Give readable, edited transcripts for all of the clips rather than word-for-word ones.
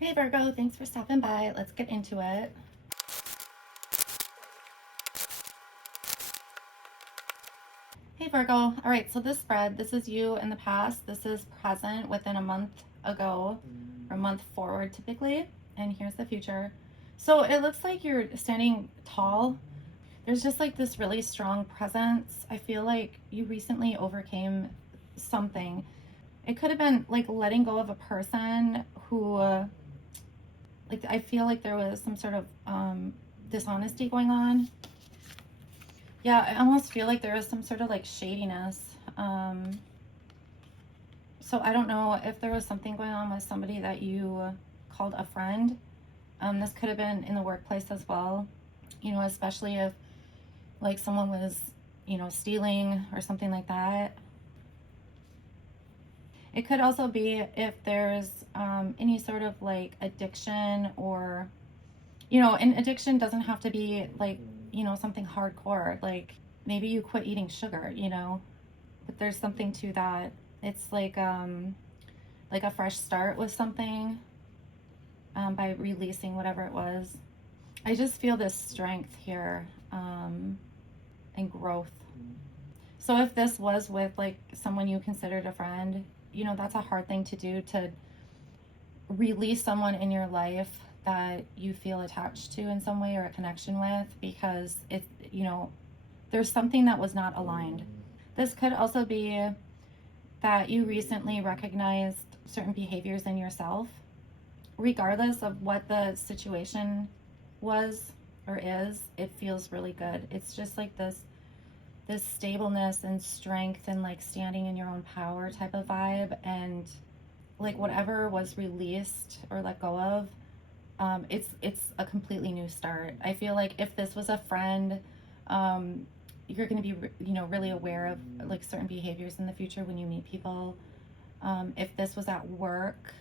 Hey Virgo, thanks for stopping by. Let's get into it. Hey Virgo, all right, so this spread, this is you in the past, this is present within a month ago, or a month forward typically, and here's the future. So it looks like you're standing tall. There's just like this really strong presence. I feel like you recently overcame something. It could have been like letting go of a person who like I feel like there was some sort of dishonesty going on. Yeah, I almost feel like there was some sort of like shadiness. So I don't know if there was something going on with somebody that you called a friend. This could have been in the workplace as well, you know, especially if like someone was, you know, stealing or something like that. It could also be if there's any sort of like addiction, or, you know, and addiction doesn't have to be like, you know, something hardcore. Like maybe you quit eating sugar, you know, but there's something to that. It's like a fresh start with something by releasing whatever it was. I just feel this strength here and growth. So if this was with like someone you considered a friend, you know, that's a hard thing to do, to release someone in your life that you feel attached to in some way or a connection with, because it, you know, there's something that was not aligned. This could also be that you recently recognized certain behaviors in yourself. Regardless of what the situation was or is, it feels really good. It's just like this stableness and strength and like standing in your own power type of vibe. And like whatever was released or let go of, it's a completely new start. I feel like if this was a friend, you're going to be, you know, really aware of like certain behaviors in the future when you meet people. If this was at work,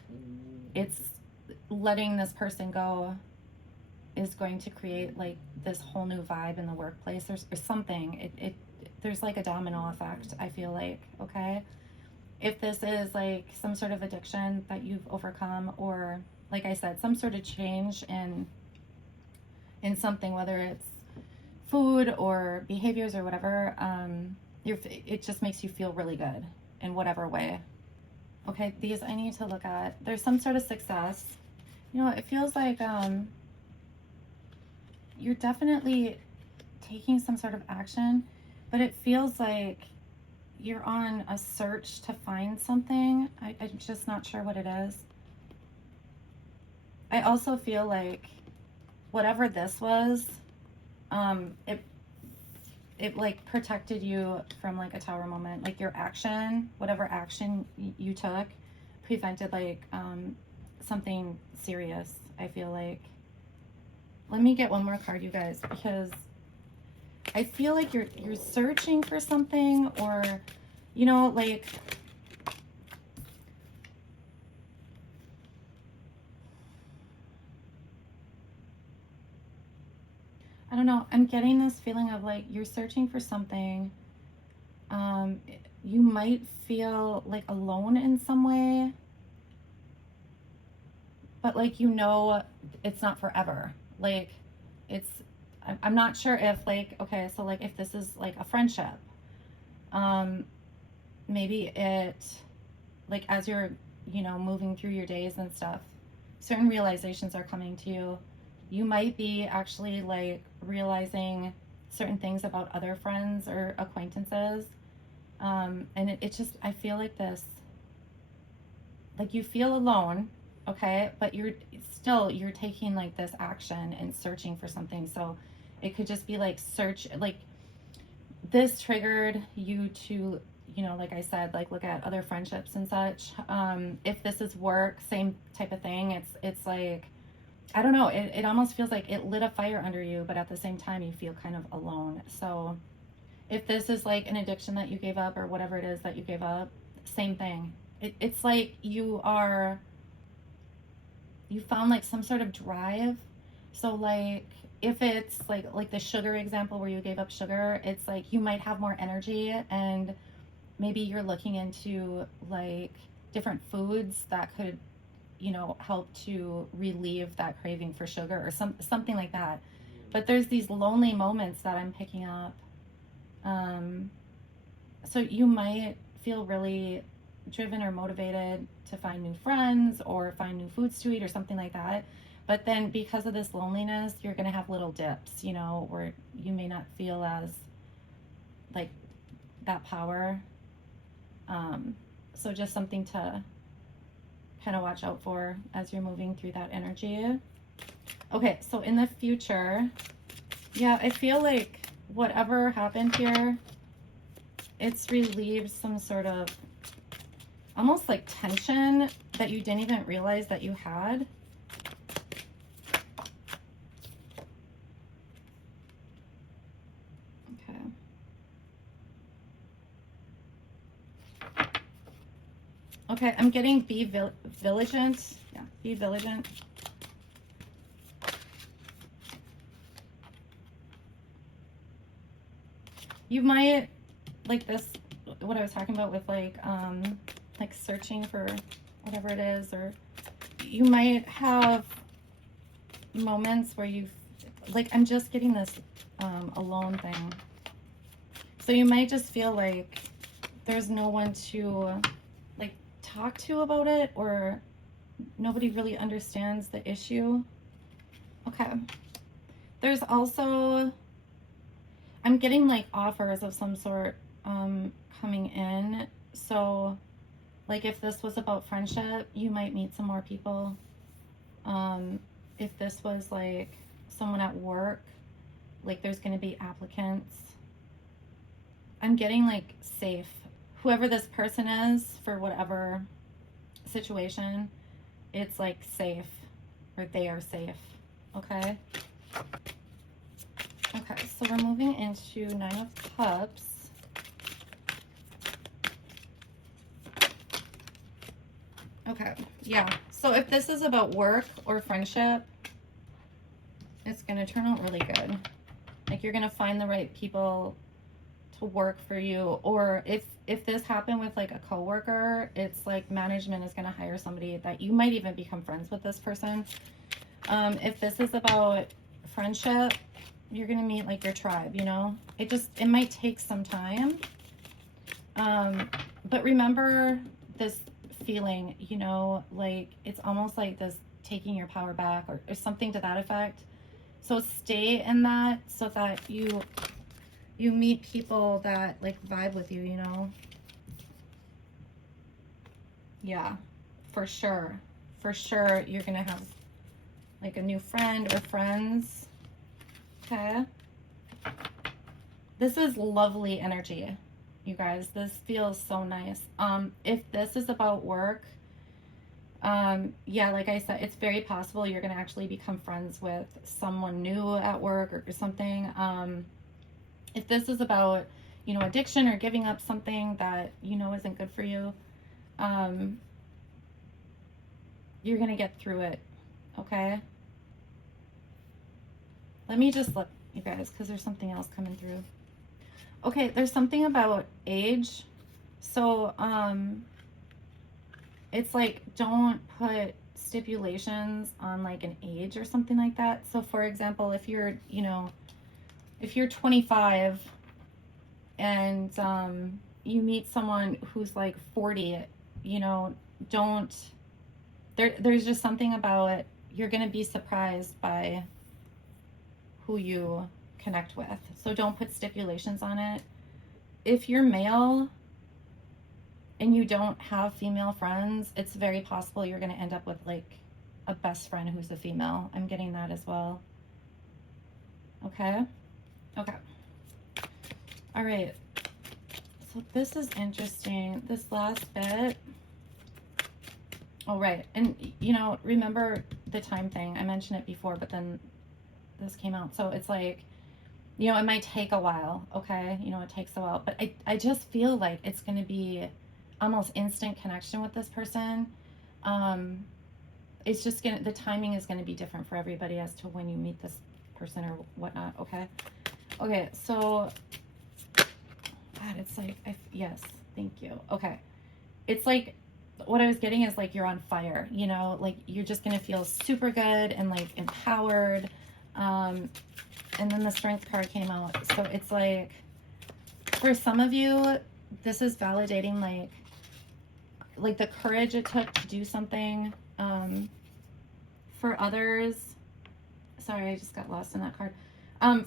it's letting this person go is going to create like this whole new vibe in the workplace. There's something, there's like a domino effect, I feel like. Okay, if this is like some sort of addiction that you've overcome, or like I said, some sort of change in something, whether it's food or behaviors or whatever, it just makes you feel really good in whatever way. Okay, these I need to look at. There's some sort of success. You know, it feels like you're definitely taking some sort of action, but it feels like you're on a search to find something. I'm just not sure what it is. I also feel like whatever this was, it like protected you from like a tower moment. Like your action, whatever action you took, prevented like something serious, I feel like. Let me get one more card, you guys, because I feel like you're searching for something, or, you know, like I don't know. I'm getting this feeling of like you're searching for something. You might feel like alone in some way, but like, you know, it's not forever. Like it's, I'm not sure if like, okay, so like if this is like a friendship, maybe it, like as you're, you know, moving through your days and stuff, certain realizations are coming to you. You might be actually like realizing certain things about other friends or acquaintances. And it just, I feel like this, like you feel alone, okay, but you're taking like this action and searching for something. So it could just be like search, like this triggered you to, you know, like I said, like look at other friendships and such. If this is work, same type of thing. It's like, I don't know, it almost feels like it lit a fire under you, but at the same time you feel kind of alone. So if this is like an addiction that you gave up, or whatever it is that you gave up, same thing. It's like you found like some sort of drive. So like if it's like the sugar example where you gave up sugar, it's like you might have more energy, and maybe you're looking into like different foods that could you know, help to relieve that craving for sugar or something like that. But there's these lonely moments that I'm picking up. So you might feel really driven or motivated to find new friends or find new foods to eat or something like that. But then because of this loneliness, you're going to have little dips, you know, where you may not feel as like that power. So just something to kind of watch out for as you're moving through that energy. Okay, so in the future, yeah, I feel like whatever happened here, it's relieved some sort of almost like tension that you didn't even realize that you had. Okay. Okay, I'm getting be vigilant. Yeah, be vigilant. You might, like this, what I was talking about with like searching for whatever it is, or you might have moments where you, like, I'm just getting this alone thing. So you might just feel like there's no one to like talk to about it, or nobody really understands the issue. Okay. There's also, I'm getting like offers of some sort coming in. So like if this was about friendship, you might meet some more people. If this was like someone at work, like there's going to be applicants. I'm getting like safe. Whoever this person is for whatever situation, it's like safe, or they are safe. Okay. Okay, so we're moving into 9 of Cups. Okay, yeah. So if this is about work or friendship, it's going to turn out really good. Like you're going to find the right people to work for you. Or if this happened with like a coworker, it's like management is going to hire somebody that you might even become friends with this person. If this is about friendship, you're going to meet like your tribe, you know. It might take some time. But remember this feeling, you know, like it's almost like this taking your power back, or something to that effect. So stay in that so that you meet people that like vibe with you, you know. Yeah, for sure. For sure you're gonna have like a new friend or friends. Okay. This is lovely energy, you guys. This feels so nice. If this is about work, yeah, like I said, it's very possible you're going to actually become friends with someone new at work or something. If this is about, you know, addiction or giving up something that, you know, isn't good for you, you're going to get through it. Okay. Let me just look, you guys, because there's something else coming through. Okay, there's something about age. So, it's like, don't put stipulations on like an age or something like that. So for example, if you're, you know, if you're 25 and you meet someone who's like 40, you know, there's just something about, you're going to be surprised by who you connect with. So don't put stipulations on it. If you're male and you don't have female friends, it's very possible you're going to end up with like a best friend who's a female. I'm getting that as well. Okay. Okay. All right. So this is interesting. This last bit. Oh, right. And, you know, remember the time thing. I mentioned it before, but then this came out. So it's like, you know, it might take a while. Okay. You know, it takes a while, but I just feel like it's going to be almost instant connection with this person. It's just the timing is going to be different for everybody as to when you meet this person or whatnot. Okay. Okay. So, God, it's like, yes, thank you. Okay. It's like what I was getting is like you're on fire, you know, like you're just gonna feel super good and like empowered. And then the Strength card came out. So it's like, for some of you, this is validating like the courage it took to do something. For others, sorry, I just got lost in that card.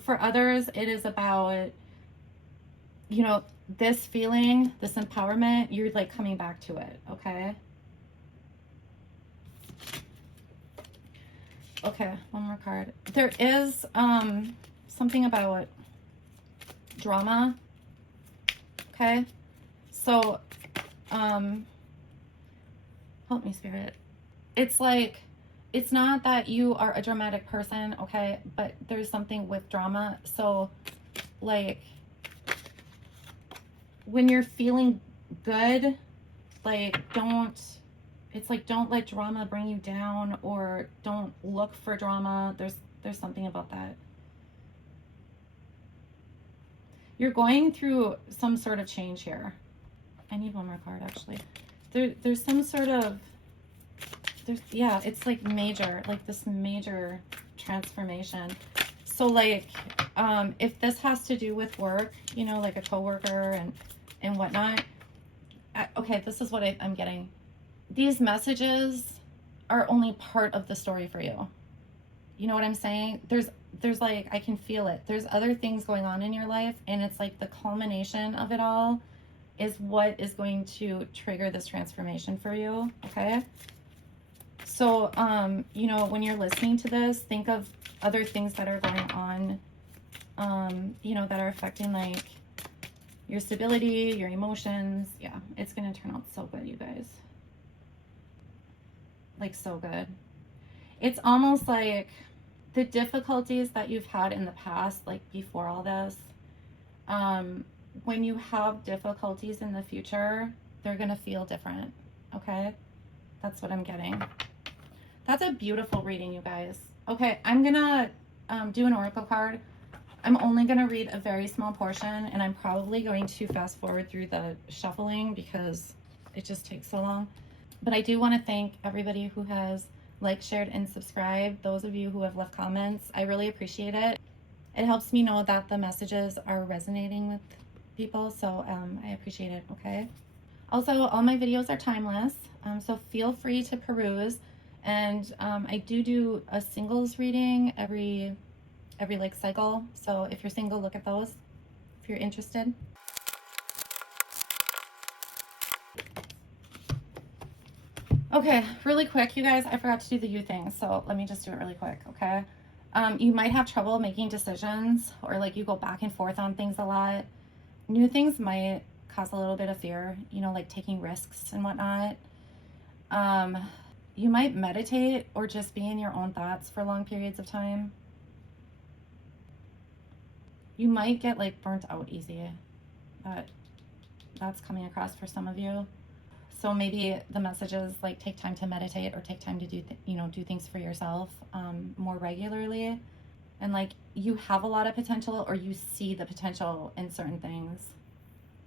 For others, it is about, you know, this feeling, this empowerment, you're like coming back to it, okay? Okay, one more card. There is something about drama, okay? So, help me, Spirit. It's like, it's not that you are a dramatic person, okay? But there's something with drama. So, like, when you're feeling good, like, it's like, don't let drama bring you down, or don't look for drama. There's something about that. You're going through some sort of change here. I need one more card, actually. There's some sort of, yeah, it's like major, like this major transformation. So like, if this has to do with work, you know, like a coworker and whatnot, okay, this is what I'm getting. These messages are only part of the story for you. You know what I'm saying? There's like, I can feel it. There's other things going on in your life, and it's like the culmination of it all is what is going to trigger this transformation for you, okay? So, you know, when you're listening to this, think of other things that are going on, you know, that are affecting like your stability, your emotions. Yeah, it's going to turn out so good, you guys. Like, so good. It's almost like the difficulties that you've had in the past, like before all this, when you have difficulties in the future, they're going to feel different, okay? That's what I'm getting. That's a beautiful reading, you guys. Okay, I'm going to do an oracle card. I'm only going to read a very small portion, and I'm probably going to fast forward through the shuffling because it just takes so long. But I do want to thank everybody who has liked, shared, and subscribed. Those of you who have left comments, I really appreciate it. It helps me know that the messages are resonating with people, so I appreciate it, okay? Also, all my videos are timeless, so feel free to peruse. And I do a singles reading every like cycle. So if you're single, look at those if you're interested. Okay, really quick, you guys, I forgot to do the you thing, so let me just do it really quick, okay? You might have trouble making decisions, or like you go back and forth on things a lot. New things might cause a little bit of fear, you know, like taking risks and whatnot. You might meditate or just be in your own thoughts for long periods of time. You might get like burnt out easy, but that's coming across for some of you. So maybe the message is like, take time to meditate, or take time to do things for yourself more regularly. And like, you have a lot of potential, or you see the potential in certain things.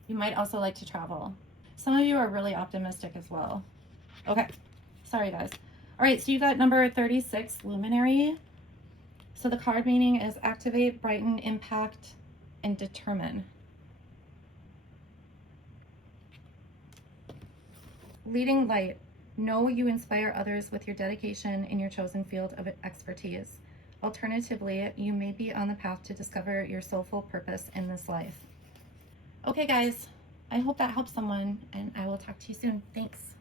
You might also like to travel. Some of you are really optimistic as well. Okay, sorry guys. All right, so you got number 36, Luminary. So the card meaning is activate, brighten, impact, and determine. Leading light. Know you inspire others with your dedication in your chosen field of expertise. Alternatively, you may be on the path to discover your soulful purpose in this life. Okay, guys, I hope that helps someone, and I will talk to you soon. Thanks.